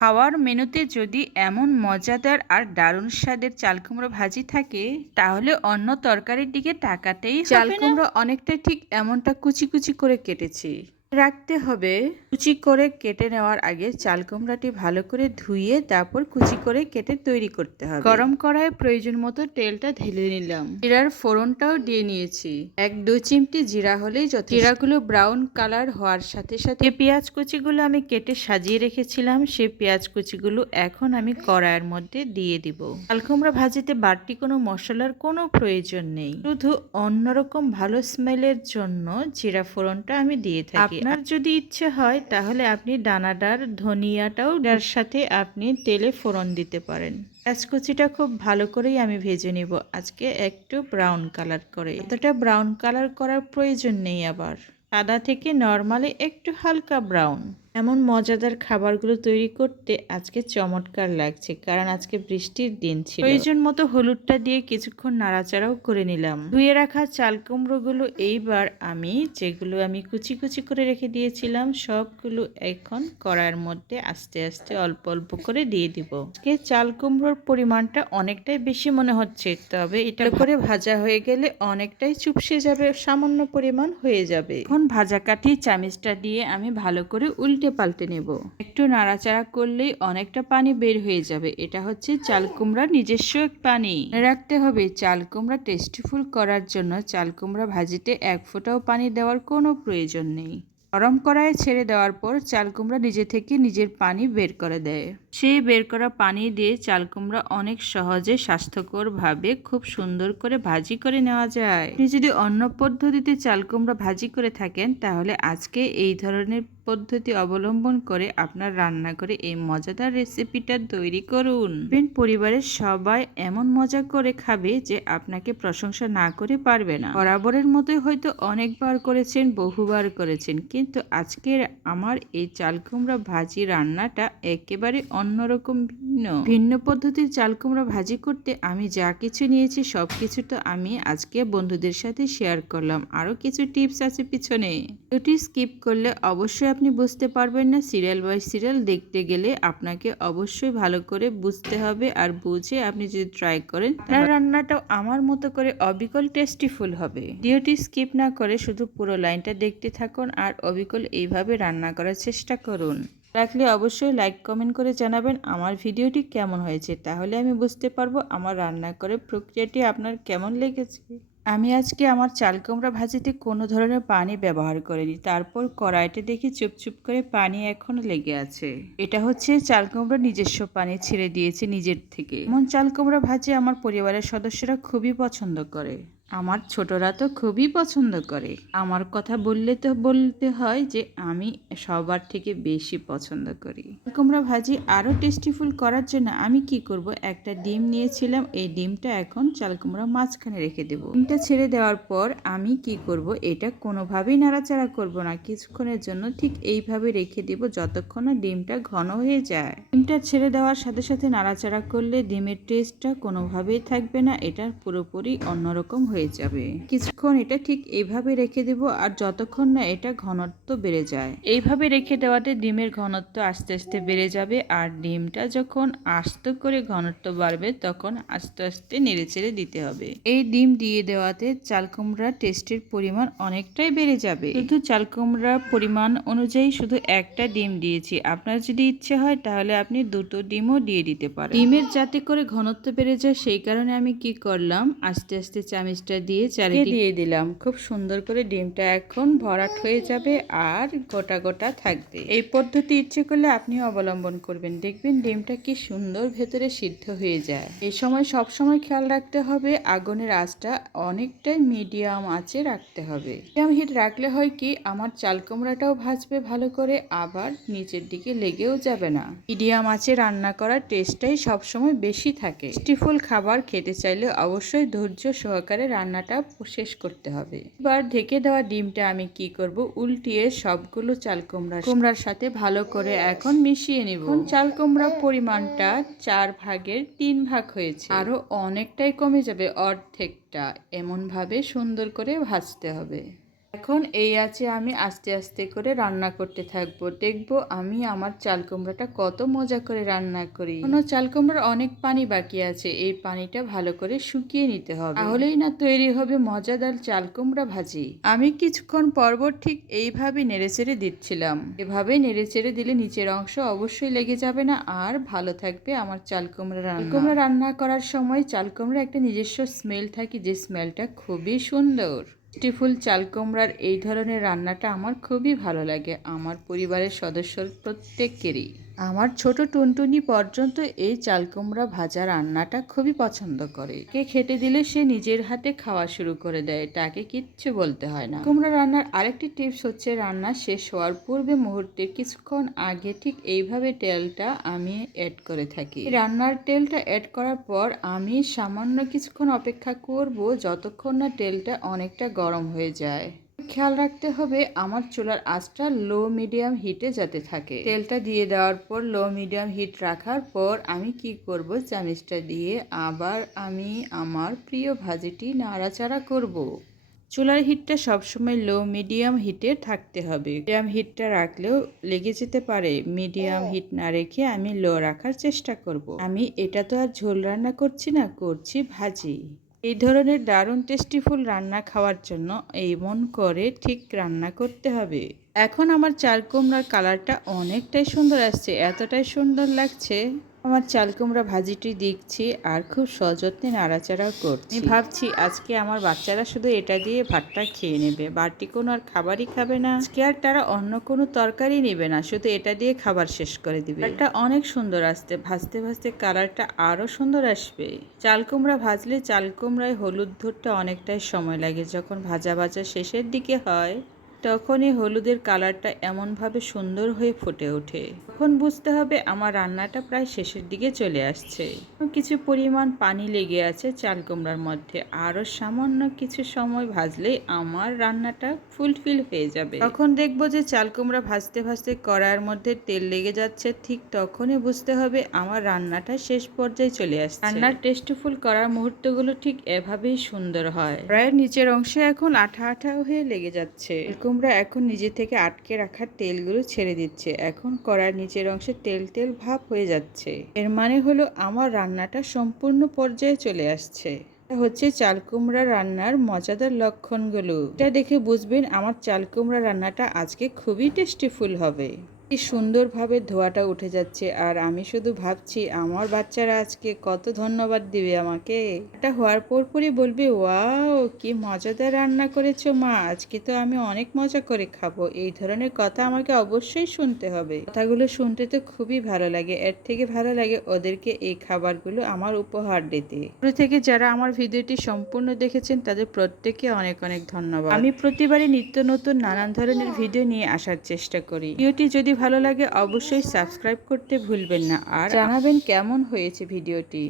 খাওয়ার মেনুতে যদি এমন মজাদার আর দারুণ স্বাদের চাল কুমড়ো ভাজি থাকে তাহলে অন্য তরকারির দিকে তাকাতেই চাল হবে না। কুমড়ো অনেকটা ঠিক এমনটা কুচি কুচি করে কেটেছি। রাখতে হবে। কুচি করে কেটে নেওয়ার আগে চাল কুমড়াটি ভালো করে ধুয়ে তারপর কুচি করে কেটে তৈরি করতে হবে। গরম কড়াইয়ে প্রয়োজন মতো তেলটা ঢেলে নিলাম। জিরার ফোড়নটাও দিয়ে নিয়েছি। 1-2 চিমটি জিরা হলেই যথেষ্ট। জিরাগুলো ব্রাউন কালার হওয়ার সাথে সাথে পেঁয়াজ কুচিগুলো আমি কেটে সাজিয়ে রেখেছিলাম, সেই পেঁয়াজ কুচিগুলো এখন আমি কড়াইয়ের মধ্যে দিয়ে দিব। চাল কুমড়া ভাজিতে বাড়তি কোনো মশলার কোনো প্রয়োজন নেই, শুধু অন্যরকম ভালো স্মেলের জন্য জিরা ফোড়নটা আমি দিয়ে থাকি। আপনার যদি ইচ্ছে হয় তাহলে আপনি দানাদার ধনিয়াটাও যার সাথে আপনি তেলে ফোড়ন দিতে পারেন। পেঁয়াজ কুচিটা খুব ভালো করেই আমি ভেজে নিব আজকে, একটু ব্রাউন কালার করে। এতটা ব্রাউন কালার করার প্রয়োজন নেই, আবার সাদা থেকে নরমালি একটু হালকা ব্রাউন। এমন মজাদার খাবারগুলো তৈরি করতে আজকে চমৎকার লাগছে, কারণ আজকে বৃষ্টির দিন ছিল। প্রয়োজন মতো হলুদটা দিয়ে কিছুক্ষণ নাড়াচাড়াও করে নিলাম। ধুয়ে রাখা চাল কুমড়োগুলো এইবার যেগুলো আমি কুচি কুচি করে রেখে দিয়েছিলাম সবগুলো এখন কড়াইয়ের মধ্যে আস্তে আস্তে অল্প অল্প করে দিয়ে দিব। আজকে চাল কুমড়োর পরিমাণটা অনেকটাই বেশি মনে হচ্ছে, তবে এটা করে ভাজা হয়ে গেলে অনেকটাই চুপসে যাবে, সামান্য পরিমাণ হয়ে যাবে। এখন ভাজা কাঠি চামিচটা দিয়ে আমি ভালো করে উল্টে পাল্টে নেব। একটু নাড়াচাড়া করলেই অনেকটা পানি বের হয়ে যাবে। এটা হচ্ছে চাল কুমড়ার নিজস্ব পানি। রাখতে হবে চাল কুমড়া টেস্টিফুল করার জন্য চাল কুমড়া ভাজিতে 1 ফোঁটাও পানি দেওয়ার কোনো প্রয়োজন নেই। গরম কড়াইয়ে ছেড়ে দেওয়ার পর চাল কুমড়া নিজে থেকে নিজের পানি বের করে দেয়। সেই বের করা পানি দিয়ে চাল কুমড়া অনেক সহজে স্বাস্থ্যকরভাবে খুব সুন্দর করে ভাজি করে নেওয়া যায়। আপনি যদি অন্য পদ্ধতিতে চাল কুমড়া ভাজি করে থাকেন তাহলে আজকে এই ধরনের পদ্ধতি অবলম্বন করে আপনার রান্না করে এই মজাদার রেসিপিটা তৈরি করুন। পরিবারের সবাই এমন মজা করে খাবে যে আপনাকে প্রশংসা না করে পারবে না। বরাবরের মতোই হয়তো অনেকবার করেছেন, বহুবার করেছেন, কিন্তু আজকের আমার এই চাল কুমড়া ভাজি রান্নাটা একেবারে অন্যরকম, ভিন্ন পদ্ধতির চাল কুমড়া ভাজি করতে আমি যা কিছু নিয়েছি সব কিছু তো আমি আজকে বন্ধুদের সাথে শেয়ার করলাম। আরও কিছু টিপস আছে পিছনে, এটি স্কিপ করলে অবশ্যই আপনি বুঝতে পারবেন না। সিরিয়াল বাই সিরিয়াল দেখতে গেলে আপনাকে অবশ্যই ভালো করে বুঝতে হবে, আর বুঝে আপনি যদি ট্রাই করেন তাহলে রান্নাটাও আমার মতো করে অবিকল টেস্টিফুল হবে। ভিডিওটি স্কিপ না করে শুধু পুরো লাইনটা দেখতে থাকুন আর অবিকল এইভাবে রান্না করার চেষ্টা করুন। রাখলে অবশ্যই লাইক কমেন্ট করে জানাবেন আমার ভিডিওটি কেমন হয়েছে, তাহলে আমি বুঝতে পারবো আমার রান্না করে প্রক্রিয়াটি আপনার কেমন লেগেছে। আমি আজকে আমার চাল কুমড়া ভাজিতে কোনো ধরনের পানি ব্যবহার করিনি, তারপর কড়াইতে দেখি চুপচুপ করে পানি এখনো লেগে আছে। এটা হচ্ছে চাল কুমড়া নিজস্ব পানি ছেড়ে দিয়েছে নিজের থেকে। এমন চাল কুমড়া ভাজি আমার পরিবারের সদস্যরা খুবই পছন্দ করে, আমার ছোটরা তো খুবই পছন্দ করে। আমার কথা বললে তো বলতে হয় যে আমি সবার থেকে বেশি পছন্দ করি। কুমড়া ভাজি আরও টেস্টিফুল করার জন্য আমি কি করব, একটা ডিম নিয়েছিলাম, এই ডিমটা এখন চাল কুমড়া মাঝখানে রেখে দেব। ডিমটা ছেড়ে দেওয়ার পর আমি কি করব, এটা কোনোভাবেই নাড়াচাড়া করব না, কিছুক্ষণের জন্য ঠিক এইভাবে রেখে দেব যতক্ষণ না ডিমটা ঘন হয়ে যায়। ডিমটা ছেড়ে দেওয়ার সাথে সাথে নাড়াচাড়া করলে ডিমের টেস্টটা কোনোভাবেই থাকবে না, এটা পুরোপুরি অন্যরকম হয়ে যাবে। কিছুক্ষণ এটা ঠিক এইভাবে রেখে দেব, আর যতক্ষণ না এটা ঘনত্ব বেড়ে যায়। এইভাবে রেখে দেওয়াতে ডিমের ঘনত্ব আস্তে আস্তে বেড়ে যাবে, আর ডিমটা যখন আস্তে করে ঘনত্ব বাড়বে তখন আস্তে আস্তে নেড়েচেড়ে দিতে হবে। এই ডিম দিয়ে দেওয়াতে চাল কুমড়ার টেস্টের পরিমাণ অনেকটাই বেড়ে যাবে। শুধু চাল কুমড়ার পরিমাণ অনুযায়ী শুধু একটা ডিম দিয়েছি, আপনার যদি ইচ্ছে হয় তাহলে আপনি 2টো ডিমও দিয়ে দিতে পারেন। ডিমের যাতে করে ঘনত্ব বেড়ে যায় সেই কারণে আমি কি করলাম, আস্তে আস্তে চামচটা দিয়ে চারিদিকে দিয়ে দিলাম। খুব সুন্দর করে ডিমটা এখন ভরাট হয়ে যাবে আর গোটা গোটা থাকবে। এই পদ্ধতি ইচ্ছে করলে আপনিও অবলম্বন করবেন, দেখবেন ডিমটা কি সুন্দর ভেতরে সিদ্ধ হয়ে যায়। এই সময় সব সময় খেয়াল রাখতে হবে আগুনের আঁচটা অনেকটাই মিডিয়াম আঁচে রাখতে হবে। মিডিয়াম হিট রাখলে হয় কি, আমার চাল কুমড়াটাও ভাজবে ভালো করে, আবার নিচের দিকে লেগেও যাবে না। মিডিয়াম আঁচে রান্না করার টেস্টটাই সবসময় বেশি থাকে। টেস্টিফুল খাবার খেতে চাইলে অবশ্যই ধৈর্য সহকারে রান্নাটা শেষ করতে হবে। এবার ঢেকে দেওয়া ডিমটা আমি কি করব, উল্টিয়ে সবগুলো চাল কুমড়ার সাথে ভালো করে এখন মিশিয়ে নিব। চাল কুমড়ার পরিমাণটা 4 ভাগের 3 ভাগ হয়েছে, আরো অনেকটাই কমে যাবে, অর্ধেকটা। এমন ভাবে সুন্দর করে ভাজতে হবে। এখন এই আছে আমি আস্তে আস্তে করে রান্না করতে থাকবো। দেখবো আমি আমার চাল কুমড়াটা কত মজা করে রান্না করি। কোনো চাল কুমড়ার অনেক পানি বাকি আছে, এই পানিটা ভালো করে শুকিয়ে নিতে হবে, তাহলেই না তৈরি হবে মজাদার চাল কুমড়া ভাজি। আমি কিছুক্ষণ পরপর ঠিক এইভাবে নেড়েচেড়ে দিচ্ছিলাম। এভাবে নেড়েচেড়ে দিলে নিচের অংশ অবশ্যই লেগে যাবে না আর ভালো থাকবে আমার চাল কুমড়া রান্না। চাল কুমড়া রান্না করার সময় চাল কুমড়া একটা নিজস্ব স্মেল থাকে, যে স্মেলটা খুবই সুন্দর। ফুল চাল কুমড়ার এই ধরনের রান্নাটা আমার খুবই ভালো লাগে, আমার পরিবারের সদস্য প্রত্যেকেরই। আমার ছোট টুনটুনি পর্যন্ত এই চাল কুমড়া ভাজা রান্নাটা খুবই পছন্দ করে। কে খেতে দিলে সে নিজের হাতে খাওয়া শুরু করে দেয়, তাকে কিচ্ছু বলতে হয় না। কুমড়া রান্নার আরেকটি টিপস হচ্ছে, রান্না শেষ হওয়ার পূর্বে মুহূর্তে কিছুক্ষণ আগে ঠিক এইভাবে তেলটা আমি অ্যাড করে থাকি। রান্নার তেলটা অ্যাড করার পর আমি সামান্য কিছুক্ষণ অপেক্ষা করব, যতক্ষণ না তেলটা অনেকটা গরম হয়ে যায়। খেয়াল রাখতে হবে আমার চুলার আঁচটা লো মিডিয়াম হিটে যাতে থাকে। তেলটা দিয়ে দেওয়ার পর লো মিডিয়াম হিট রাখার পর আমি কি করব, চামচটা দিয়ে আবার আমি আমার প্রিয় ভাজিটি নাড়াচাড়া করব। চুলার হিটটা সবসময় লো মিডিয়াম হিটে থাকতে হবে। মিডিয়াম হিটটা রাখলেও লেগে যেতে পারে, মিডিয়াম হিট না রেখে আমি লো রাখার চেষ্টা করব। আমি এটা তো আর ঝোল রান্না করছি না, করছি ভাজি। এই ধরনের দারুণ টেস্টিফুল রান্না খাওয়ার জন্য এমন করে ঠিক রান্না করতে হবে। এখন আমার চাল কুমড়ার কালারটা অনেকটাই সুন্দর আসছে, এতটাই সুন্দর লাগছে। আমার চাল কুমড়া ভাজিটি দেখছি আর খুব সযত্নে নাড়াচাড়াও করছি। আমি ভাবছি আজকে আমার বাচ্চারা শুধু এটা দিয়ে ভাতটা খেয়ে নেবে, বাড়তি কোনো আর খাবারই খাবে না। আজকে আর তারা অন্য কোনো তরকারি নেবে না, শুধু এটা দিয়ে খাবার শেষ করে দিবে। এটা অনেক সুন্দর আসছে, ভাজতে ভাজতে কালারটা আরো সুন্দর আসবে। চাল কুমড়া ভাজলে চাল কুমড়ায় হলুদ ধরতে অনেকটাই সময় লাগে, যখন ভাজা ভাজা শেষের দিকে হয় তখনই হলুদের কালারটা এমনভাবে সুন্দর হয়ে ফুটে ওঠে। তখন বুঝতে হবে আমার রান্নাটা প্রায় শেষের দিকে চলে আসছে। কিছু পরিমাণ পানি লেগে আছে চাল কুমড়ার মধ্যে, আরও সামান্য কিছু সময় ভাজলেই আমার রান্নাটা ফুলফিল হয়ে যাবে। তখন দেখবো যে চাল কুমড়া ভাজতে ভাজতে কড়াইয়ের মধ্যে তেল লেগে যাচ্ছে, ঠিক তখনই বুঝতে হবে আমার রান্নাটা শেষ পর্যায়ে চলে আসছে। রান্নার টেস্টফুল করার মুহূর্তগুলো ঠিক এভাবেই সুন্দর হয়। প্রায় নিচের অংশে এখন আঠা আঠা হয়ে লেগে যাচ্ছে। কুমড়া এখন নিজে থেকে আটকে রাখা তেলগুলো ছেড়ে দিচ্ছে, এখন কড়ার নিচের অংশে তেল তেল ভাব হয়ে যাচ্ছে। এর মানে হলো আমার রান্নাটা সম্পূর্ণ পর্যায়ে চলে আসছে। এটা হচ্ছে চাল কুমড়া রান্নার মজাদার লক্ষণগুলো। এটা দেখে বুঝবেন আমার চাল কুমড়া রান্নাটা আজকে খুবই টেস্টিফুল হবে। কি সুন্দরভাবে ধোয়াটা উঠে যাচ্ছে, আর আমি শুধু ভাবছি আমার বাচ্চারা আজকে কত ধন্যবাদ দিবে আমাকে। এটা হওয়ার পরই বলবে, ওয়াও কি মজাদার রান্না করেছো মা, আজকে তো আমি অনেক মজা করে খাবো। এই ধরনের কথা আমাকে অবশ্যই শুনতে হবে। কথাগুলো শুনতে তো খুবই ভালো লাগে, এর থেকে ভালো লাগে ওদেরকে এই খাবারগুলো আমার উপহার দিতে। শুরু থেকে যারা আমার ভিডিওটি সম্পূর্ণ দেখেছেন তাদের প্রত্যেককে অনেক অনেক ধন্যবাদ। আমি প্রতিবারই নিত্য নতুন নানান ধরনের ভিডিও নিয়ে আসার চেষ্টা করি। ভিডিওটি যদি ভালো লাগে অবশ্যই সাবস্ক্রাইব করতে ভুলবেন না, আর জানাবেন কেমন হয়েছে ভিডিওটি।